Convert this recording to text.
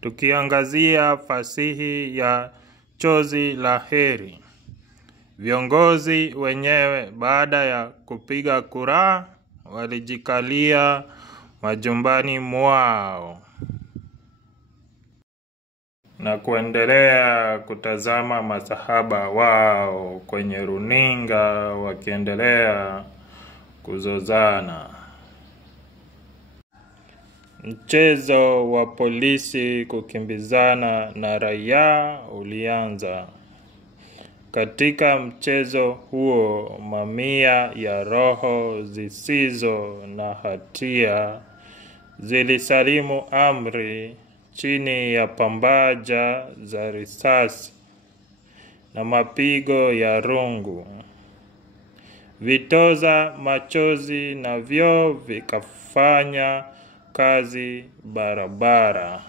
tukiangazia fasihi ya chozi la heri. Viongozi wenyewe baada ya kupiga kura walijikalia majumbani mwao na kuendelea kutazama masahaba wao kwenye runinga wakiendelea kuzozana. Mchezo wa polisi kukimbizana na raia ulianza. Katika mchezo huo, mamia ya roho zisizo na hatia zilisalimu amri chini ya pambaja za risasi na mapigo ya rungu. Vitoza machozi navyo vikafanya kazi barabara.